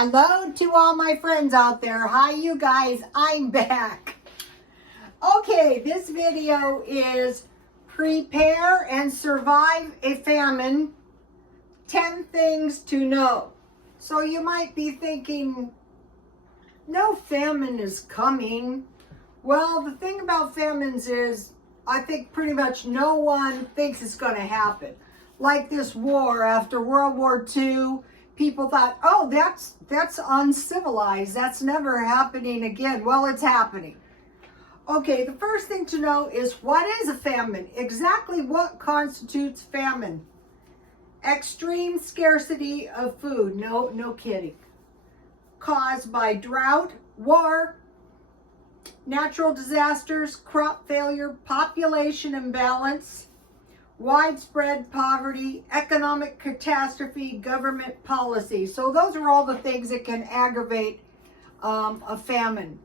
Hello to all my friends out there. Hi, you guys. I'm back. Okay, this video is prepare and survive a famine, 10 things to know. So you might be thinking, no famine is coming. Well, the thing about famines is, I think pretty much no one thinks it's going to happen. Like this war after World War II, people thought, oh, that's uncivilized. That's never happening again. Well, it's happening. Okay, the first thing to know is, what is a famine? Exactly what constitutes famine? Extreme scarcity of food. No kidding. Caused by drought, war, natural disasters, crop failure, population imbalance, widespread poverty, economic catastrophe, government policy. So those are all the things that can aggravate a famine.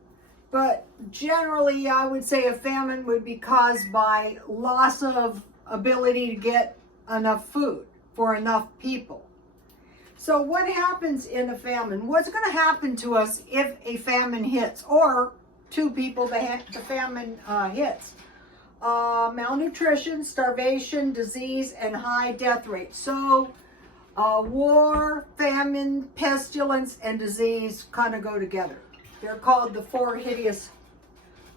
But generally, I would say a famine would be caused by loss of ability to get enough food for enough people. So what happens in a famine? What's going to happen to us if a famine hits, or two people the famine hits? Malnutrition, starvation, disease, and high death rates. So war, famine, pestilence, and disease kind of go together. They're called the four hideous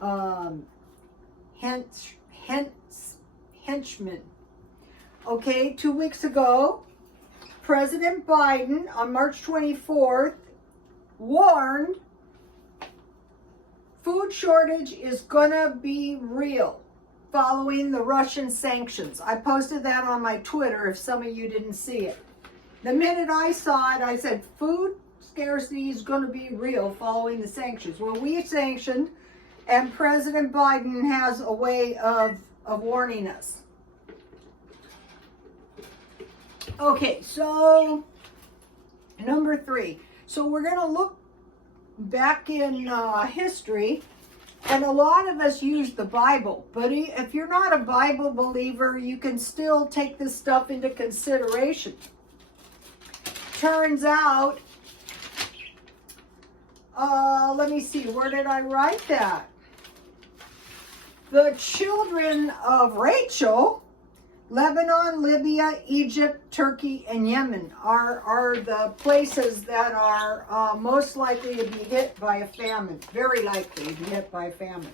henchmen. Okay, 2 weeks ago, President Biden on March 24th warned food shortage is gonna be real following the Russian sanctions. I posted that on my Twitter if some of you didn't see it. The minute I saw it, I said food scarcity is going to be real following the sanctions. Well, we sanctioned, and President Biden has a way of warning us. Okay, so number 3. So we're going to look back in history. And a lot of us use the Bible, but if you're not a Bible believer, you can still take this stuff into consideration. Turns out, let me see, where did I write that? The children of Rachel, Lebanon, Libya, Egypt, Turkey, and Yemen are the places that are most likely to be hit by a famine. Very likely to be hit by a famine.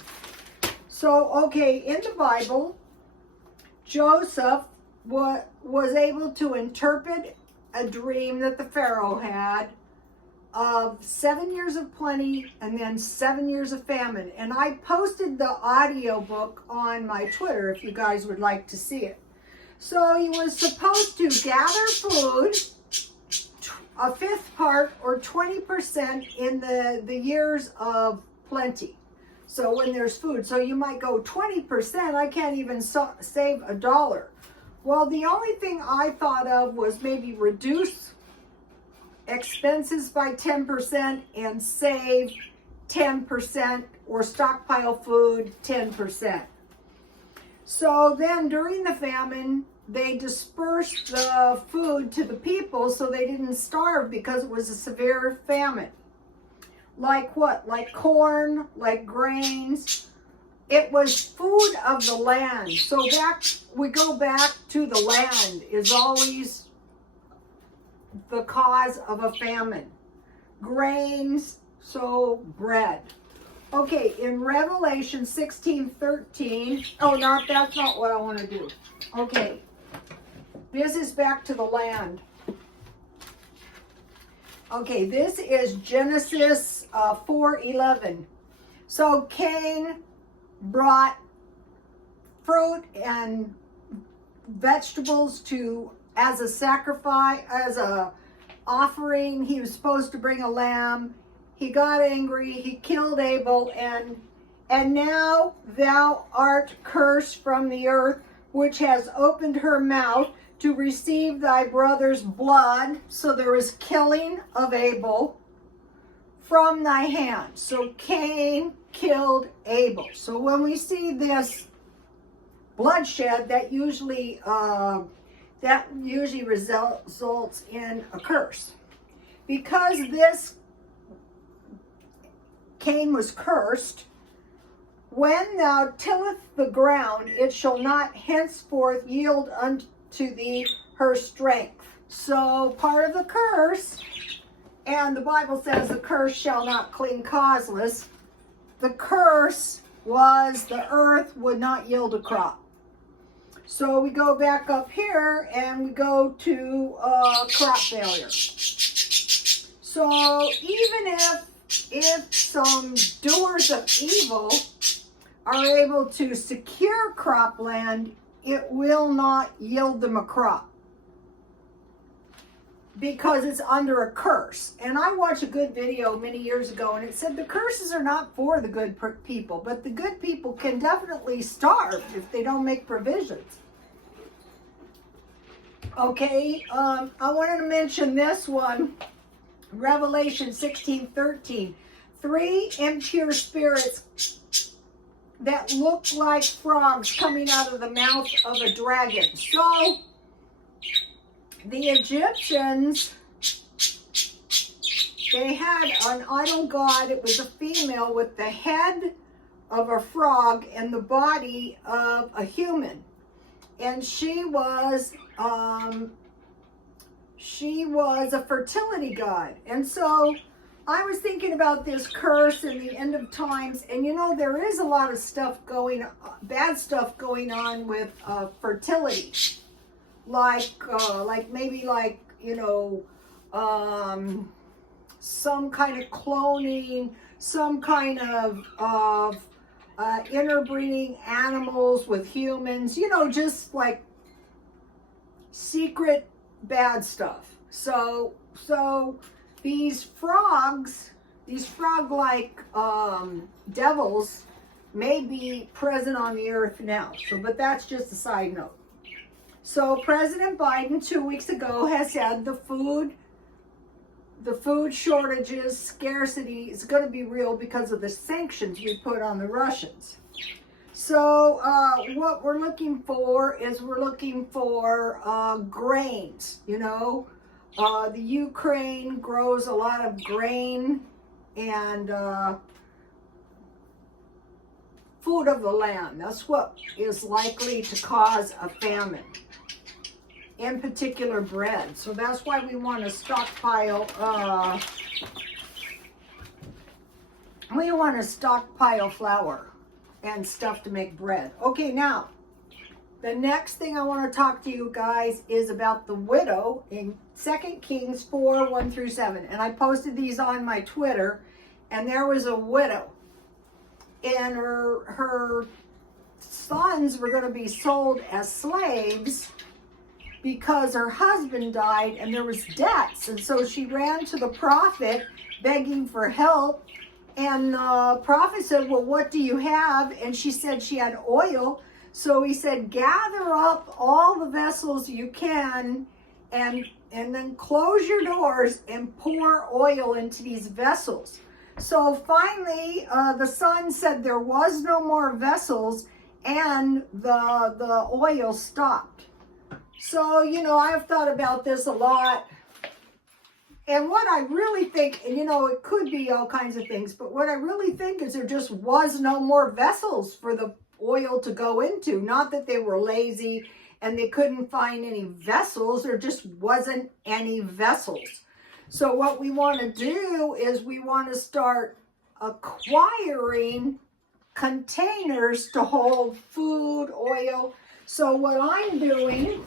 So, okay, in the Bible, Joseph was able to interpret a dream that the Pharaoh had of 7 years of plenty and then 7 years of famine. And I posted the audio book on my Twitter if you guys would like to see it. So he was supposed to gather food, a fifth part or 20% in the years of plenty. So when there's food, so you might go 20%, I can't even save $1. Well, the only thing I thought of was maybe reduce expenses by 10% and save 10%, or stockpile food 10%. So then during the famine, they dispersed the food to the people so they didn't starve, because it was a severe famine. Like what? Like corn, like grains. It was food of the land. So we go back to the land is always the cause of a famine. Grains, so bread. Okay, in Revelation 16:13, that's not what I want to do. Okay, this is back to the land. Okay, this is Genesis 4:11. So Cain brought fruit and vegetables as a sacrifice, as a offering. He was supposed to bring a lamb. He got angry, he killed Abel, and now thou art cursed from the earth, which has opened her mouth to receive thy brother's blood. So there was killing of Abel from thy hand. So Cain killed Abel. So when we see this bloodshed, that usually results in a curse. because this Cain was cursed, when thou tilleth the ground, it shall not henceforth yield unto thee her strength. So part of the curse, and the Bible says the curse shall not cling causeless, the curse was the earth would not yield a crop. So we go back up here and we go to crop failure. So even if some doers of evil are able to secure cropland, it will not yield them a crop because it's under a curse. And I watched a good video many years ago, and it said the curses are not for the good people, but the good people can definitely starve if they don't make provisions. Okay, I wanted to mention this one, Revelation 16:13. 3 impure spirits that look like frogs coming out of the mouth of a dragon. So the Egyptians, they had an idol god. It was a female with the head of a frog and the body of a human. And she was a fertility god. And so I was thinking about this curse in the end of times, and you know, there is a lot of stuff bad stuff going on with fertility, like maybe you know, some kind of cloning, some kind of interbreeding animals with humans, you know, just like secret bad stuff. So these frogs, these frog-like devils may be present on the earth now. But that's just a side note. So President Biden 2 weeks ago has said the food shortages, scarcity is going to be real because of the sanctions we put on the Russians. So what we're looking for is grains, you know. The Ukraine grows a lot of grain and food of the land. That's what is likely to cause a famine. In particular, bread. So that's why we want to stockpile. We want to stockpile flour and stuff to make bread. Okay, now the next thing I want to talk to you guys is about the widow in 2 Kings 4, 1 through 7. And I posted these on my Twitter, and there was a widow. And her sons were going to be sold as slaves because her husband died and there was debts. And so she ran to the prophet begging for help. And the prophet said, well, what do you have? And she said she had oil. So he said, gather up all the vessels you can and then close your doors and pour oil into these vessels. So finally, the son said there was no more vessels and the oil stopped. So, you know, I've thought about this a lot. And what I really think, and you know, it could be all kinds of things, but what I really think is there just was no more vessels for the oil to go into. Not that they were lazy and they couldn't find any vessels, there just wasn't any vessels. So what we want to do is we want to start acquiring containers to hold food, oil. So what I'm doing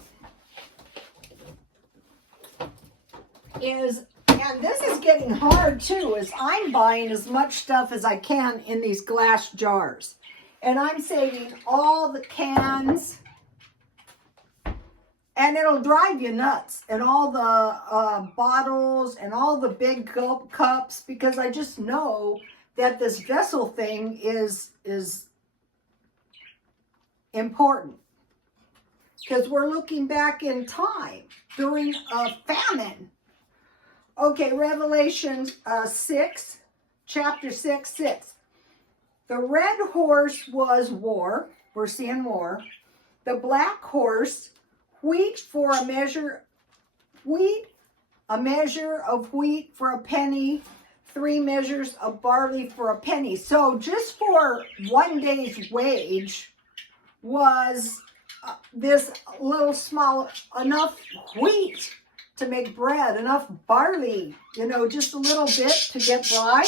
is, and this is getting hard too, is I'm buying as much stuff as I can in these glass jars. And I'm saving all the cans, and it'll drive you nuts, and all the bottles and all the big gulp cups, because I just know that this vessel thing is important. Because we're looking back in time during a famine. Okay, Revelation 6, chapter 6, 6. The red horse was war. We're seeing war. The black horse, wheat for a measure a measure of wheat for a penny, 3 measures of barley for a penny. So just for one day's wage was this little small, enough wheat to make bread, enough barley, you know, just a little bit to get by.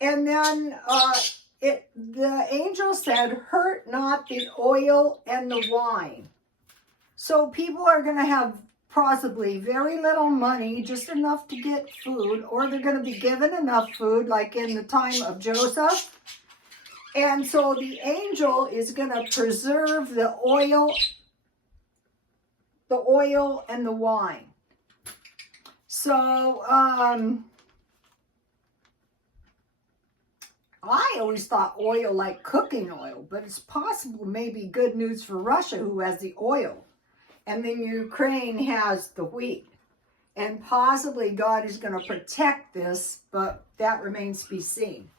And then the angel said, hurt not the oil and the wine. So people are going to have possibly very little money, just enough to get food, or they're going to be given enough food like in the time of Joseph. And so the angel is going to preserve the oil and the wine. So I always thought oil like cooking oil, but it's possible maybe good news for Russia, who has the oil, and then Ukraine has the wheat. And possibly God is going to protect this, but that remains to be seen.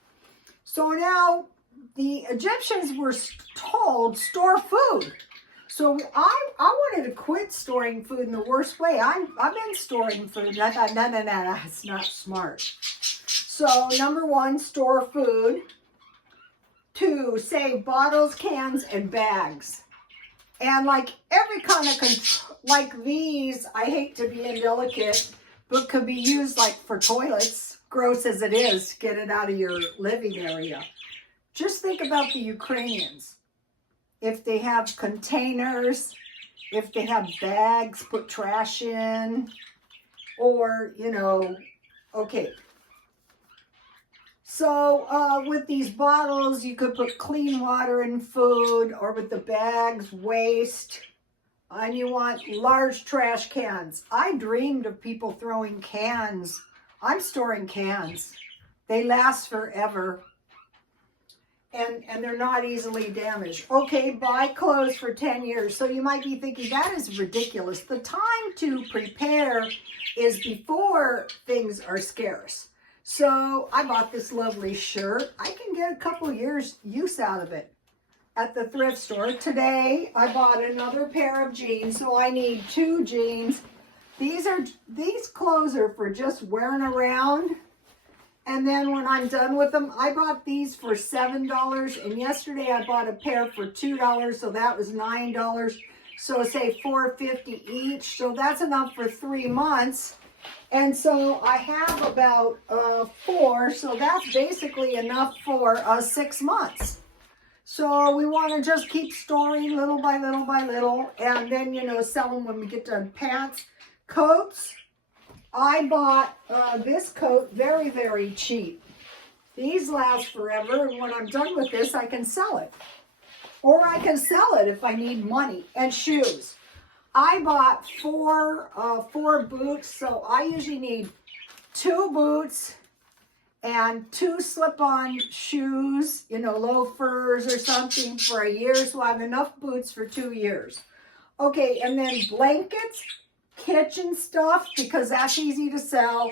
So now the Egyptians were told, store food. So I wanted to quit storing food in the worst way. I've been storing food, and I thought, no, it's not smart. So number 1, store food. 2, save bottles, cans, and bags. And like every kind of, like these, I hate to be indelicate, but could be used like for toilets, gross as it is, get it out of your living area. Just think about the Ukrainians. If they have containers, if they have bags, put trash in, or, you know, okay. So with these bottles, you could put clean water and food, or with the bags, waste. And you want large trash cans. I dreamed of people throwing cans. I'm storing cans. They last forever. And they're not easily damaged. Okay, buy clothes for 10 years. So you might be thinking, that is ridiculous. The time to prepare is before things are scarce. So I bought this lovely shirt. I can get a couple years use out of it at the thrift store. Today, I bought another pair of jeans, so I need 2 jeans. These clothes are for just wearing around. And then when I'm done with them, I bought these for $7. And yesterday I bought a pair for $2, so that was $9. So say $4.50 each. So that's enough for 3 months. And so I have about 4, so that's basically enough for 6 months. So we want to just keep storing little by little by little, and then, you know, sell them when we get done. Pants, coats. I bought this coat very, very cheap. These last forever, and when I'm done with this, I can sell it. Or I can sell it if I need money. And shoes. I bought 4 boots, so I usually need 2 boots and 2 slip-on shoes, you know, loafers or something for a year, so I have enough boots for 2 years. Okay, and then blankets, kitchen stuff, because that's easy to sell,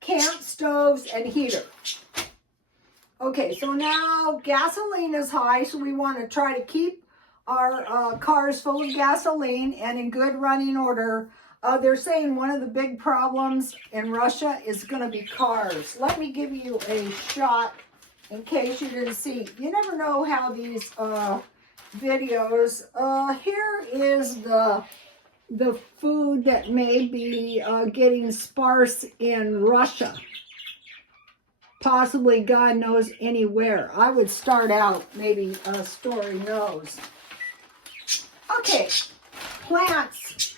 camp stoves, and heater. Okay, so now gasoline is high, so we want to try to keep our cars full of gasoline and in good running order. They're saying one of the big problems in Russia is going to be cars. Let me give you a shot in case you didn't see. You never know how these videos. Here is the food that may be getting sparse in Russia. Possibly, God knows, anywhere. I would start out maybe storing those. Okay, plants.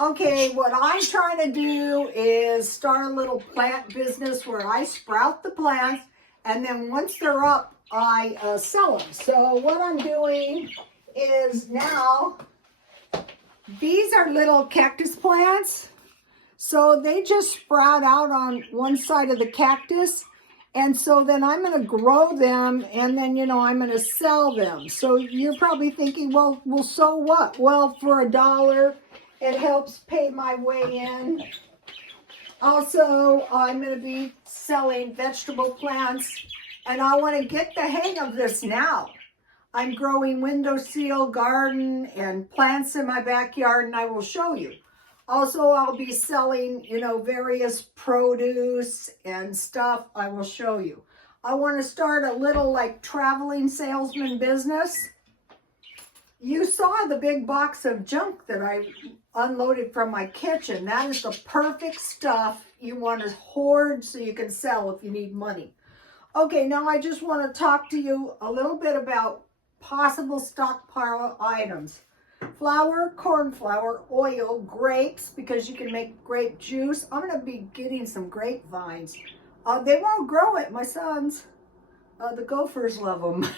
Okay, what I'm trying to do is start a little plant business where I sprout the plants, and then once they're up, I sell them. So what I'm doing is now, these are little cactus plants. So they just sprout out on one side of the cactus. And so then I'm going to grow them, and then, you know, I'm going to sell them. So you're probably thinking, well, so what? Well, for $1, it helps pay my way in. Also, I'm going to be selling vegetable plants, and I want to get the hang of this now. I'm growing windowsill garden and plants in my backyard, and I will show you. Also, I'll be selling, you know, various produce and stuff. I will show you. I want to start a little like traveling salesman business. You saw the big box of junk that I unloaded from my kitchen. That is the perfect stuff you want to hoard so you can sell if you need money. Okay, now I just want to talk to you a little bit about possible stockpile items. Flour, corn flour, oil, grapes, because you can make grape juice. I'm going to be getting some grapevines. They won't grow it, my sons. The gophers love them.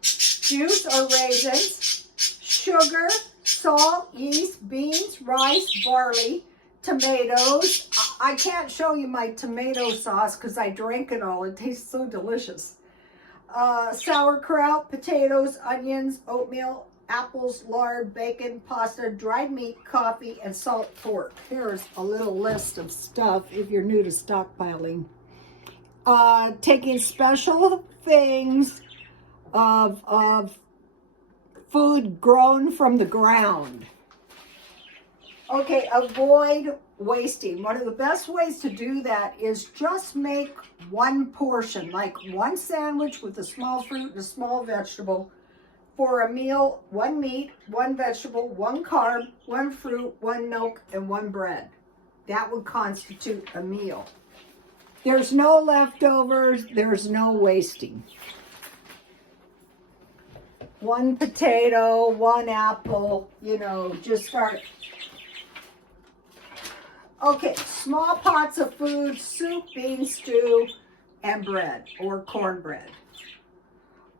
Juice or raisins, sugar, salt, yeast, beans, rice, barley, tomatoes. I can't show you my tomato sauce because I drank it all. It tastes so delicious. Sauerkraut, potatoes, onions, oatmeal, apples, lard, bacon, pasta, dried meat, coffee, and salt pork. Here's a little list of stuff if you're new to stockpiling. Taking special things of food grown from the ground. Okay, avoid wasting. One of the best ways to do that is just make one portion, like one sandwich with a small fruit and a small vegetable. For a meal, one meat, one vegetable, one carb, one fruit, one milk, and one bread. That would constitute a meal. There's no leftovers, there's no wasting. One potato, one apple, you know, just start. Okay, small pots of food, soup, bean stew, and bread or cornbread.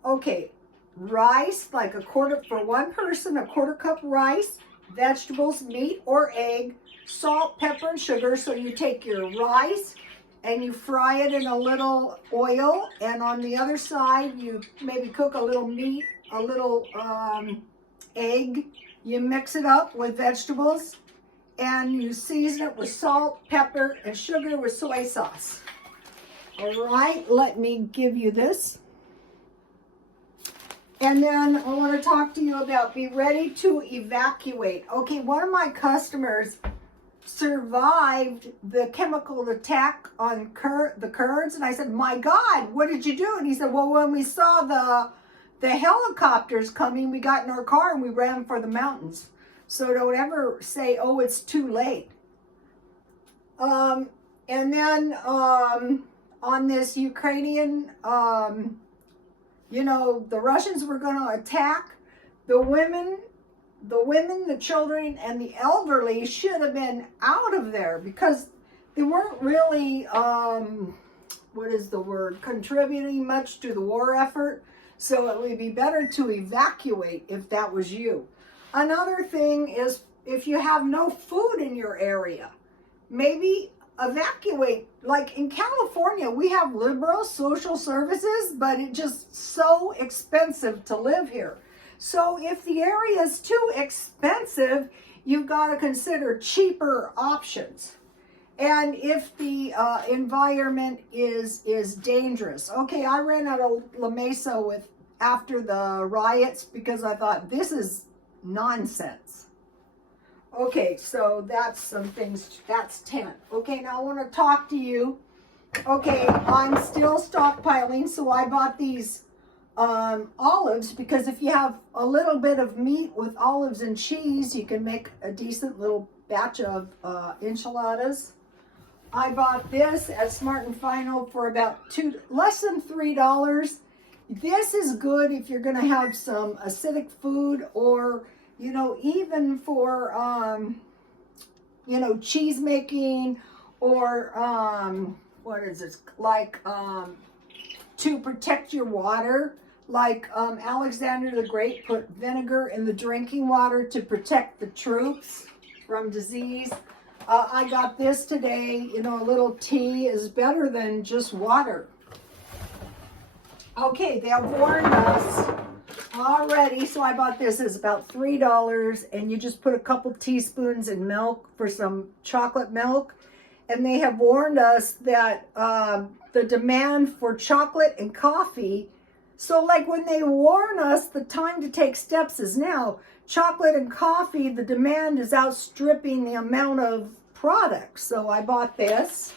Okay, rice, like a quarter, for one person, a quarter cup rice, vegetables, meat or egg, salt, pepper, and sugar. So you take your rice and you fry it in a little oil, and on the other side, you maybe cook a little meat, a little egg. You mix it up with vegetables, and you season it with salt, pepper, and sugar with soy sauce. All right, let me give you this. And then I want to talk to you about be ready to evacuate. Okay, one of my customers survived the chemical attack on the Kurds, and I said, my God, what did you do? And he said, well, when we saw the helicopters coming, we got in our car and we ran for the mountains. So don't ever say, oh, it's too late. And then on this Ukrainian, you know, the Russians were going to attack. The women, the children, and the elderly should have been out of there because they weren't really, what is the word, contributing much to the war effort. So it would be better to evacuate if that was you. Another thing is if you have no food in your area, maybe evacuate. Like in California, we have liberal social services, but it's just so expensive to live here. So if the area is too expensive, you've got to consider cheaper options. And if the environment is dangerous. Okay, I ran out of La Mesa after the riots because I thought this is nonsense. Okay, so that's some things, that's 10. Okay, now I want to talk to you. Okay, I'm still stockpiling, so I bought these olives because if you have a little bit of meat with olives and cheese, you can make a decent little batch of enchiladas. I bought this at Smart and Final for about less than $3. This is good if you're going to have some acidic food, or you know, even for you know, cheese making, or what is this, like to protect your water. Like Alexander the Great put vinegar in the drinking water to protect the troops from disease. I got this today. You know, a little tea is better than just water. Okay, they have warned us already, so I bought this. It's about $3, and you just put a couple teaspoons in milk for some chocolate milk. And they have warned us that the demand for chocolate and coffee, so like when they warn us the time to take steps is now, chocolate and coffee, the demand is outstripping the amount of products. So I bought this.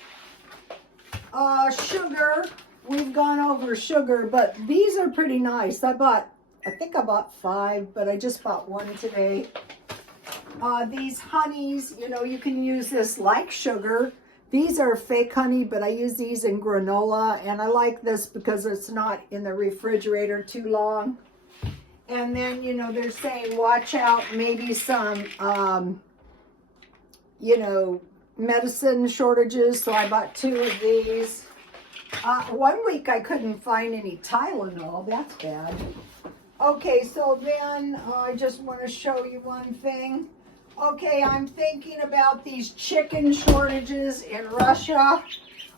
Sugar, we've gone over sugar, but these are pretty nice. I think I bought 5, but I just bought 1 today. These honeys, you know, you can use this like sugar. These are fake honey, but I use these in granola, and I like this because it's not in the refrigerator too long. And then, you know, they're saying watch out, maybe some, you know, medicine shortages, so I bought 2 of these. 1 week I couldn't find any Tylenol. That's bad. Okay, so then I just want to show you one thing. Okay, I'm thinking about these chicken shortages in Russia.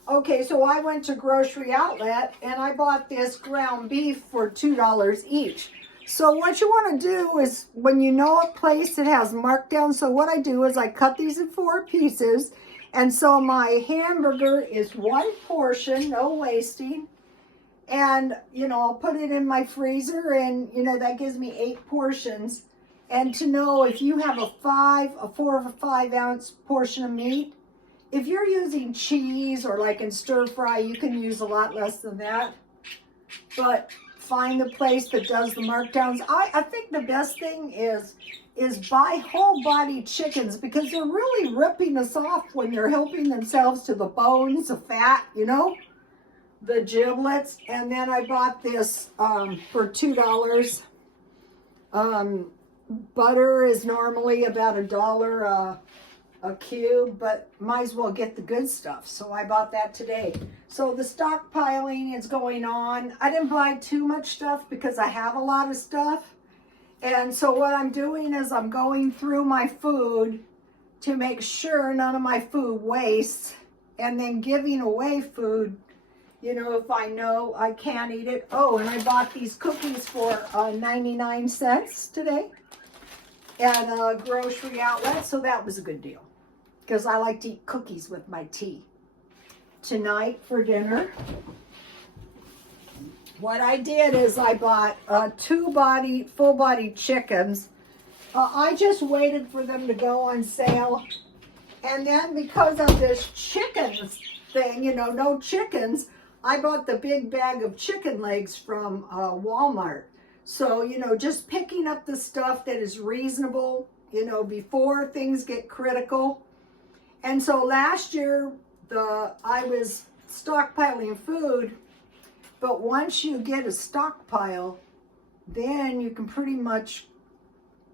Okay, so I went to Grocery Outlet and I bought this ground beef for $2 each. So what you want to do is, when you know a place that has markdown, so what I do is I cut these in 4 pieces. And so my hamburger is 1 portion, no wasting. And, you know, I'll put it in my freezer, and, you know, that gives me 8 portions. And to know if you have a 4 or 5 ounce portion of meat, if you're using cheese or like in stir fry, you can use a lot less than that. But find the place that does the markdowns. I think the best thing is buy whole body chickens, because they're really ripping us off when they're helping themselves to the bones, the fat, you know, the giblets. And then I bought this for $2. Butter is normally about $1 a cube, but might as well get the good stuff. So I bought that today. So the stockpiling is going on. I didn't buy too much stuff because I have a lot of stuff. And so what I'm doing is I'm going through my food to make sure none of my food wastes, and then giving away food, you know, if I know I can't eat it. Oh, and I bought these cookies for 99 cents today at a Grocery Outlet, so that was a good deal, because I like to eat cookies with my tea. Tonight for dinner, what I did is I bought 2 full-body chickens. I just waited for them to go on sale, and then because of this chickens thing, you know, no chickens, I bought the big bag of chicken legs from Walmart. So, you know, just picking up the stuff that is reasonable, you know, before things get critical. And so last year, I was stockpiling food, but once you get a stockpile, then you can pretty much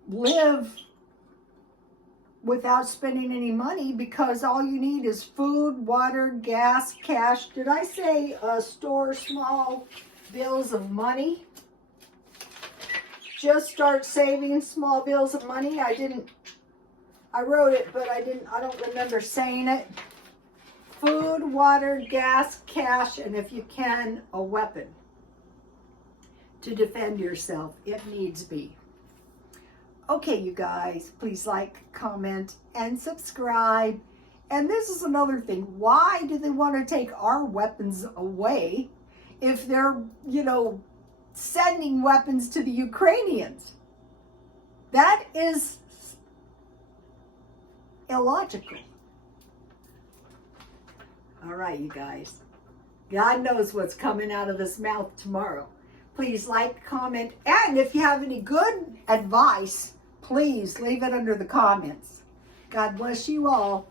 live without spending any money, because all you need is food, water, gas, cash. Did I say store small bills of money? Just start saving small bills of money. I wrote it, but I don't remember saying it. Food, water, gas, cash, and if you can, a weapon to defend yourself if needs be. Okay, you guys, please like, comment, and subscribe. And this is another thing. Why do they want to take our weapons away if they're, you know, sending weapons to the Ukrainians? That is illogical. All right, you guys. God knows what's coming out of his mouth tomorrow. Please like, comment, and if you have any good advice, please leave it under the comments. God bless you all.